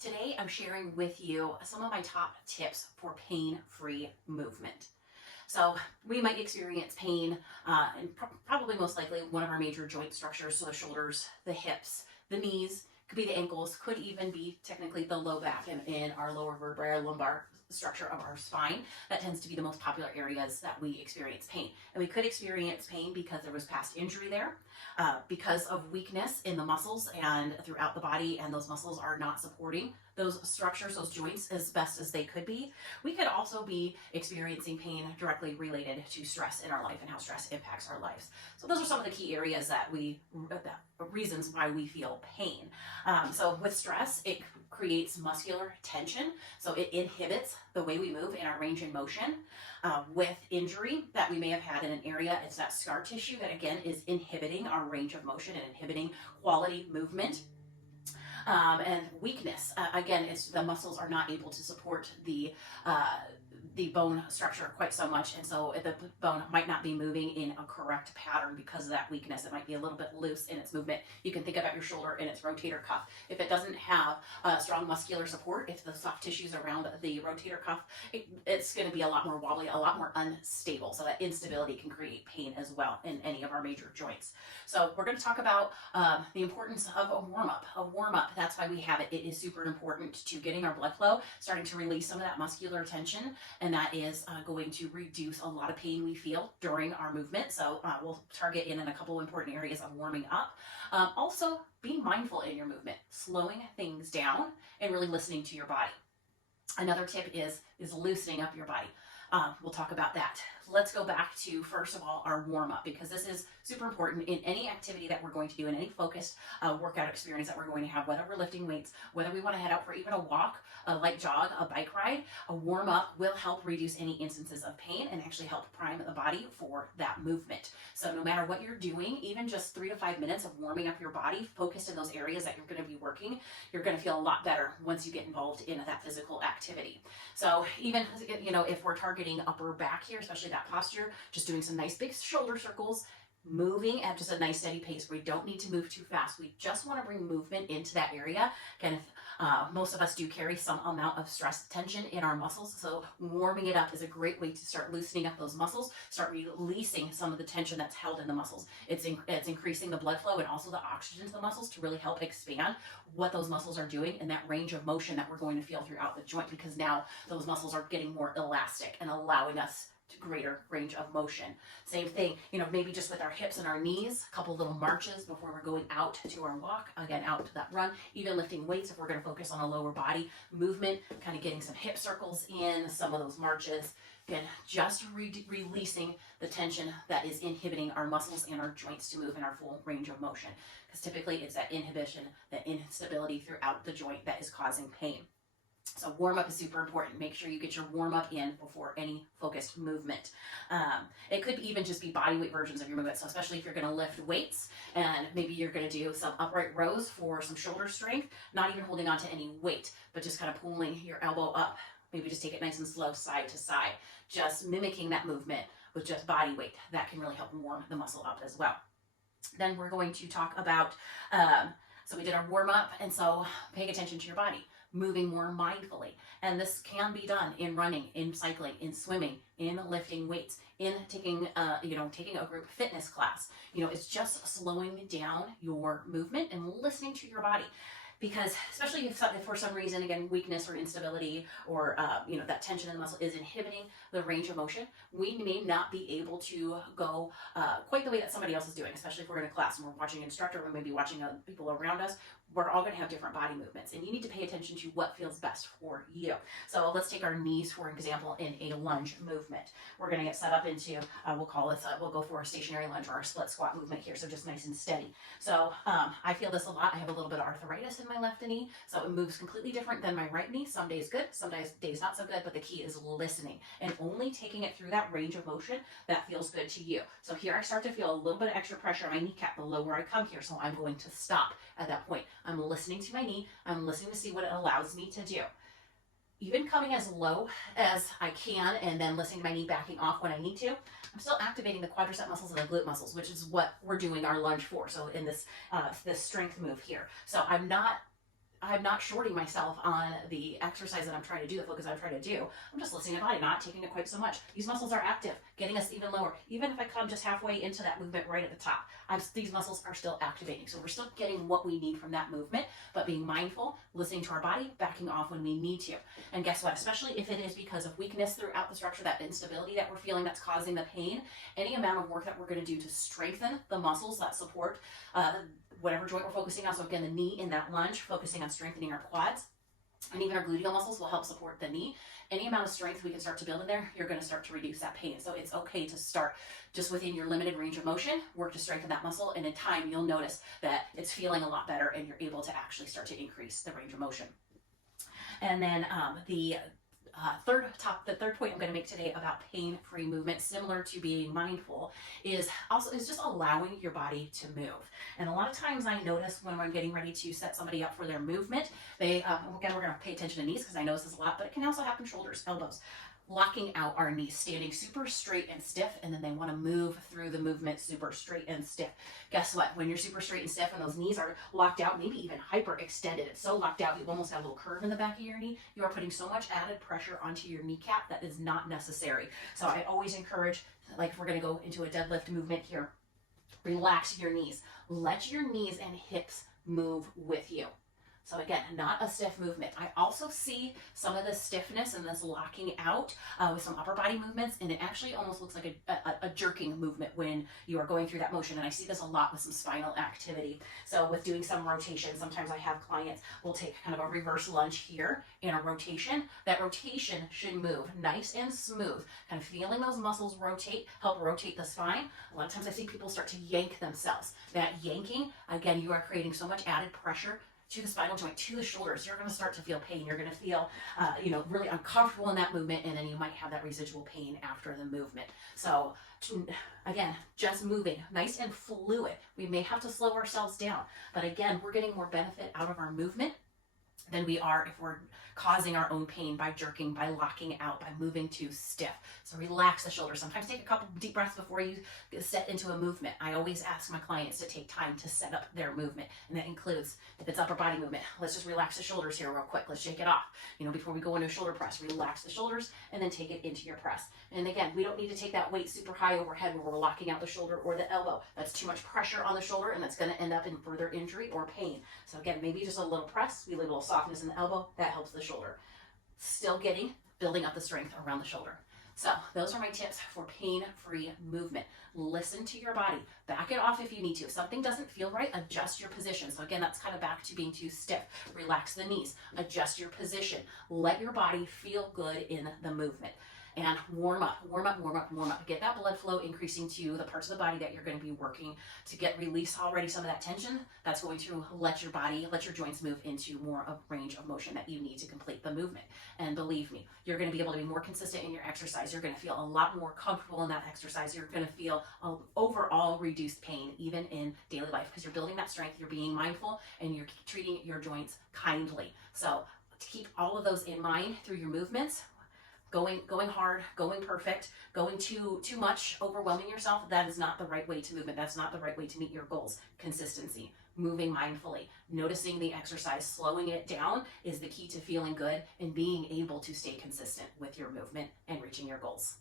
Today, I'm sharing with you some of my top tips for pain-free movement. So we might experience pain and probably most likely one of our major joint structures, so the shoulders, the hips, the knees, could be the ankles, could even be technically the low back and in our lower vertebrae, our lumbar structure of our spine. That tends to be the most popular areas that we experience pain. And we could experience pain because there was past injury there, because of weakness in the muscles and throughout the body, and those muscles are not supporting those structures, those joints as best as they could be. We could also be experiencing pain directly related to stress in our life and how stress impacts our lives. So those are some of the key areas that reasons why we feel pain. So with stress, it creates muscular tension. So it inhibits the way we move in our range and motion. With injury that we may have had in an area, it's that scar tissue that again is inhibiting our range of motion and inhibiting quality movement. And weakness, again, it's the muscles are not able to support the bone structure quite so much, and so the bone might not be moving in a correct pattern because of that weakness. It might be a little bit loose in its movement. You can think about your shoulder and its rotator cuff. If it doesn't have strong muscular support, if the soft tissues around the rotator cuff, it's going to be a lot more wobbly, a lot more unstable. So that instability can create pain as well in any of our major joints. So we're going to talk about the importance of a warm-up. A warm-up, that's why we have it. It is super important to getting our blood flow, starting to release some of that muscular tension, and that is going to reduce a lot of pain we feel during our movement. So we'll target in a couple important areas of warming up. Also, being mindful in your movement, slowing things down and really listening to your body. Another tip is loosening up your body. We'll talk about that. Let's go back to, first of all, our warm-up, because this is super important in any activity that we're going to do, in any focused workout experience that we're going to have, whether we're lifting weights, whether we want to head out for even a walk, a light jog, a bike ride. A warm-up will help reduce any instances of pain and actually help prime the body for that movement. So no matter what you're doing, even just 3 to 5 minutes of warming up your body, focused in those areas that you're going to be working, you're going to feel a lot better once you get involved in that physical activity. So even, if we're targeting upper back here, especially that posture, just doing some nice big shoulder circles, moving at just a nice steady pace. We don't need to move too fast. We just want to bring movement into that area. Again, most of us do carry some amount of stress tension in our muscles, so warming it up is a great way to start loosening up those muscles, start releasing some of the tension that's held in the muscles. It's increasing the blood flow and also the oxygen to the muscles to really help expand what those muscles are doing and that range of motion that we're going to feel throughout the joint, because now those muscles are getting more elastic and allowing us greater range of motion. Same thing, maybe just with our hips and our knees, a couple little marches before we're going out to our walk, again, out to that run, even lifting weights if we're going to focus on a lower body movement, kind of getting some hip circles in, some of those marches. Again, just releasing the tension that is inhibiting our muscles and our joints to move in our full range of motion, because typically it's that inhibition, that instability throughout the joint that is causing pain. So warm-up is super important. Make sure you get your warm-up in before any focused movement. It could even just be body weight versions of your movement. So especially if you're going to lift weights and maybe you're going to do some upright rows for some shoulder strength, not even holding on to any weight, but just kind of pulling your elbow up. Maybe just take it nice and slow side to side. Just mimicking that movement with just body weight. That can really help warm the muscle up as well. Then we're going to talk about, so we did our warm-up, and so paying attention to your body, moving more mindfully. And this can be done in running, in cycling, in swimming, in lifting weights, in taking a group fitness class. It's just slowing down your movement and listening to your body. Because especially if for some reason, again, weakness or instability or, that tension in the muscle is inhibiting the range of motion, we may not be able to go quite the way that somebody else is doing, especially if we're in a class and we're watching an instructor, we may be watching people around us. We're all going to have different body movements, and you need to pay attention to what feels best for you. So let's take our knees, for example, in a lunge movement. We're going to get set up into, we'll go for a stationary lunge or a split squat movement here, so just nice and steady. So I feel this a lot. I have a little bit of arthritis in my left knee, so it moves completely different than my right knee. Some days good, some days not so good, but the key is listening and only taking it through that range of motion that feels good to you. So here I start to feel a little bit of extra pressure on my kneecap the lower I come here, so I'm going to stop at that point. I'm listening to my knee. I'm listening to see what it allows me to do. Even coming as low as I can and then listening to my knee backing off when I need to, I'm still activating the quadricep muscles and the glute muscles, which is what we're doing our lunge for. So in this strength move here. So I'm not I'm not shorting myself on the exercise that I'm trying to do, the focus I'm trying to do. I'm just listening to my body, not taking it quite so much. These muscles are active, getting us even lower. Even if I come just halfway into that movement right at the top, these muscles are still activating. So we're still getting what we need from that movement, but being mindful, listening to our body, backing off when we need to. And guess what? Especially if it is because of weakness throughout the structure, that instability that we're feeling that's causing the pain, any amount of work that we're going to do to strengthen the muscles that support whatever joint we're focusing on. So again, the knee in that lunge, focusing on strengthening our quads, and even our gluteal muscles will help support the knee. Any amount of strength we can start to build in there, you're going to start to reduce that pain. So it's okay to start just within your limited range of motion, work to strengthen that muscle, and in time you'll notice that it's feeling a lot better and you're able to actually start to increase the range of motion. And then the third point I'm going to make today about pain-free movement, similar to being mindful, is just allowing your body to move. And a lot of times I notice when I'm getting ready to set somebody up for their movement, again, we're going to pay attention to knees because I notice this a lot, but it can also happen shoulders, elbows. Locking out our knees, standing super straight and stiff, and then they want to move through the movement super straight and stiff. Guess what? When you're super straight and stiff and those knees are locked out, maybe even hyperextended, it's so locked out you almost have a little curve in the back of your knee, you are putting so much added pressure onto your kneecap that is not necessary. So I always encourage, like if we're going to go into a deadlift movement here, relax your knees. Let your knees and hips move with you. So again, not a stiff movement. I also see some of the stiffness and this locking out with some upper body movements, and it actually almost looks like a jerking movement when you are going through that motion. And I see this a lot with some spinal activity. So with doing some rotation, sometimes I have clients will take kind of a reverse lunge here in a rotation. That rotation should move nice and smooth, kind of feeling those muscles rotate, help rotate the spine. A lot of times I see people start to yank themselves. That yanking, again, you are creating so much added pressure to the spinal joint, to the shoulders. You're going to start to feel pain. You're going to feel, really uncomfortable in that movement, and then you might have that residual pain after the movement. So again, just moving, nice and fluid. We may have to slow ourselves down, but again, we're getting more benefit out of our movement than we are if we're causing our own pain by jerking, by locking out, by moving too stiff. So relax the shoulders. Sometimes take a couple deep breaths before you set into a movement. I always ask my clients to take time to set up their movement, and that includes, if it's upper body movement, let's just relax the shoulders here real quick. Let's shake it off. Before we go into a shoulder press, relax the shoulders and then take it into your press. And again, we don't need to take that weight super high overhead where we're locking out the shoulder or the elbow. That's too much pressure on the shoulder, and that's going to end up in further injury or pain. So again, maybe just a little press, we leave a little softness in the elbow, that helps the shoulder. Still building up the strength around the shoulder. So those are my tips for pain-free movement. Listen to your body. Back it off if you need to. If something doesn't feel right, adjust your position. So again, that's kind of back to being too stiff. Relax the knees. Adjust your position. Let your body feel good in the movement. And warm up. Get that blood flow increasing to the parts of the body that you're going to be working to get release already some of that tension. That's going to let your joints move into more of range of motion that you need to complete the movement. And believe me, you're going to be able to be more consistent in your exercise. You're going to feel a lot more comfortable in that exercise. You're going to feel overall reduced pain even in daily life because you're building that strength, you're being mindful, and you're treating your joints kindly. So to keep all of those in mind through your movements, going hard, going perfect, going too much, overwhelming yourself, that is not the right way to movement. That's not the right way to meet your goals. Consistency, moving mindfully, noticing the exercise, slowing it down is the key to feeling good and being able to stay consistent with your movement and reaching your goals.